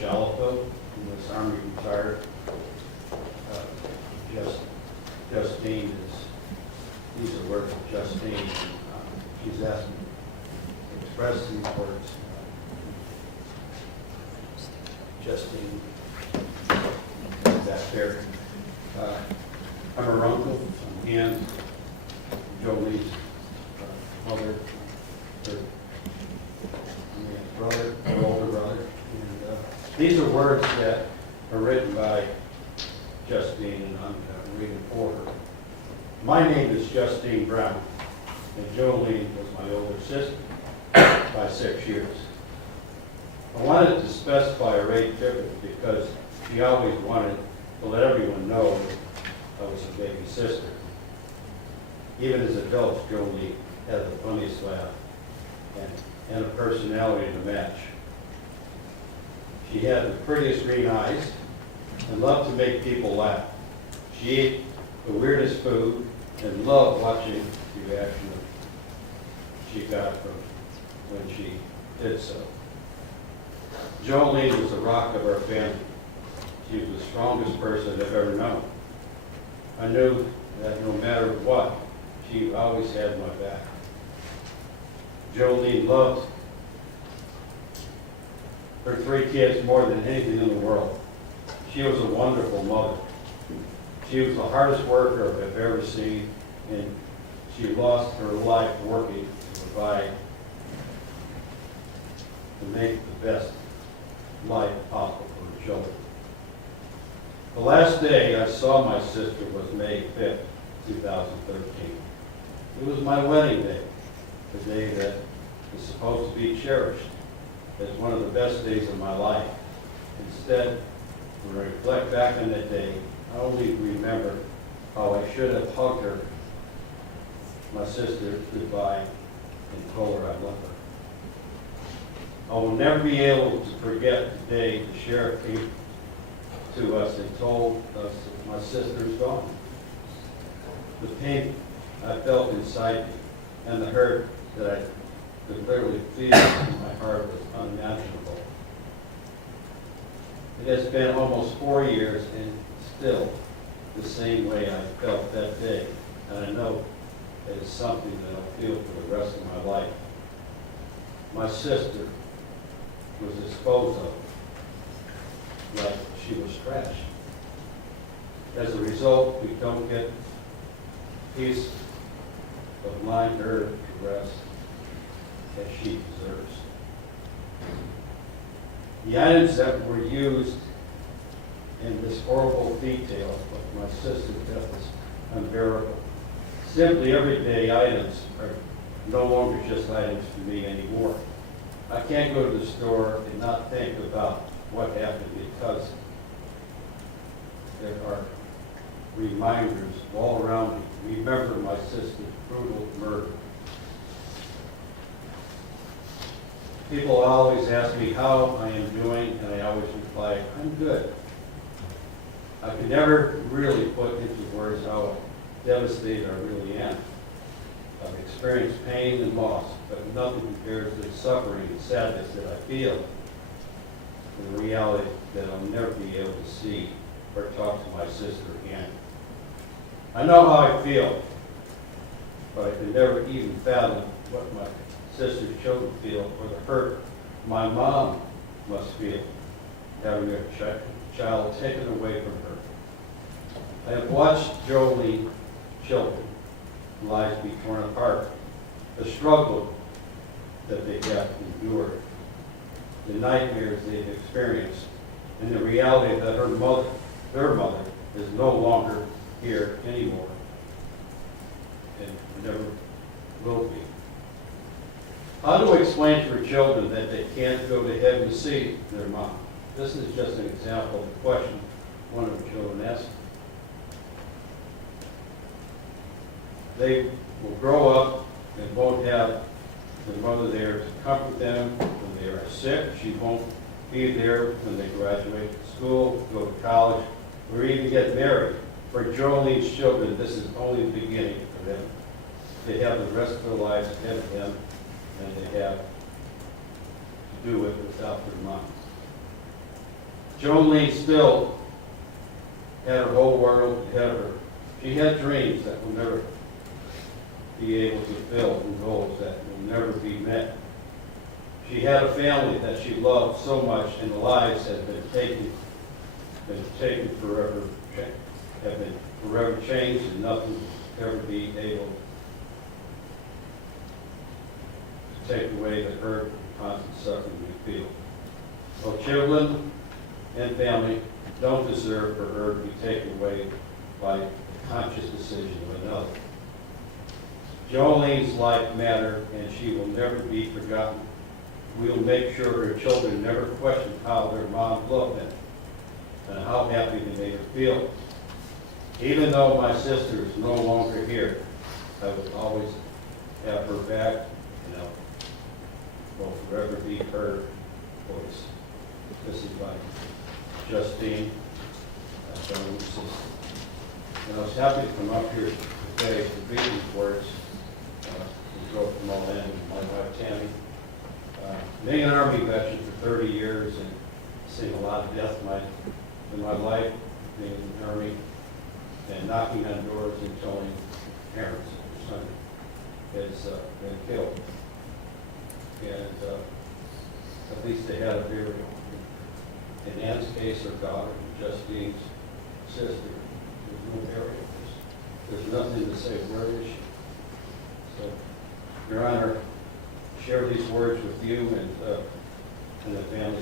Shallow, who was Army retired. Justine is, these are words of Justine. She's asked me to express these words. Justine, is that there? I'm her uncle, I'm Ann, Jolene's mother, her brother, her older brother. And these are words that are written by Justine, and I'm reading for her. My name is Justine Brown, and Joleen was my older sister by 6 years. I wanted to specify her age difference because she always wanted to let everyone know that I was her baby sister. Even as adults, Joleen had the funniest laugh and a personality to match. She had the prettiest green eyes and loved to make people laugh. She ate the weirdest food and loved watching the reaction she got from when she did so. Joleen was the rock of our family. She was the strongest person I've ever known. I knew that no matter what, she always had my back. Joleen loved her 3 kids more than anything in the world. She was a wonderful mother. She was the hardest worker I've ever seen, and she lost her life working to provide, to make the best life possible for her children. The last day I saw my sister was May 5th, 2013. It was my wedding day, the day that is supposed to be cherished as one of the best days of my life. Instead, when I reflect back on that day, I only remember how I should have hugged her, my sister, goodbye, and told her I love her. I will never be able to forget the day the sheriff came to us and told us that my sister's gone. The pain I felt inside me and the hurt that I could literally feel in my heart was unimaginable. It has been almost 4 years and still the same way I felt that day, and I know it is something that I'll feel for the rest of my life. My sister was disposed of like she was trash. As a result, we don't get peace of mind her to rest as she deserves. The items that were used in this horrible detail of my sister's death is unbearable. Simply everyday items are no longer just items to me anymore. I can't go to the store and not think about what happened because there are reminders all around me. Remember my sister's brutal murder. People always ask me how I am doing, and I always reply, I'm good. I could never really put into words how devastated I really am. I've experienced pain and loss, but nothing compares to the suffering and sadness that I feel, and the reality that I'll never be able to see or talk to my sister again. I know how I feel, but I could never even fathom what my sister's children feel, or the hurt my mom must feel having a child taken away from her. I have watched Joleen children lives be torn apart, the struggle that they have endured, the nightmares they've experienced, and the reality that their mother, is no longer here anymore and never will be. How do I explain to her children that they can't go to heaven to see their mom? This is just an example of the question one of the children asked. They will grow up and won't have their mother there to comfort them when they are sick. She won't be there when they graduate school, go to college, or even get married. For Joleen's children, this is only the beginning for them. They have the rest of their lives ahead of them, and they have to do it without their moms. Joleen still had her whole world ahead of her. She had dreams that will never be able to fill and goals that will never be met. She had a family that she loved so much, and the lives have been taken forever, have been forever changed, and nothing will ever be able to take away the hurt and constant suffering we feel. Well, children and family don't deserve for her to be taken away by the conscious decision of another. Jolene's life mattered, and she will never be forgotten. We will make sure her children never question how their mom loved them and how happy they made her feel. Even though my sister is no longer here, I will always have her back, and I will forever be her voice. This is by Justine, Jolene's sister. And I was happy to come up here today to read these words. We drove from all in, my wife Tammy. Being an Army veteran for 30 years and seeing a lot of death in my life, being in the Army, and knocking on doors and telling parents that their son has been killed. And at least they had a burial. In Ann's case, her daughter, Justine's sister, there's no burial. There's nothing to say, where is she? So, Your Honor, share these words with you and the family.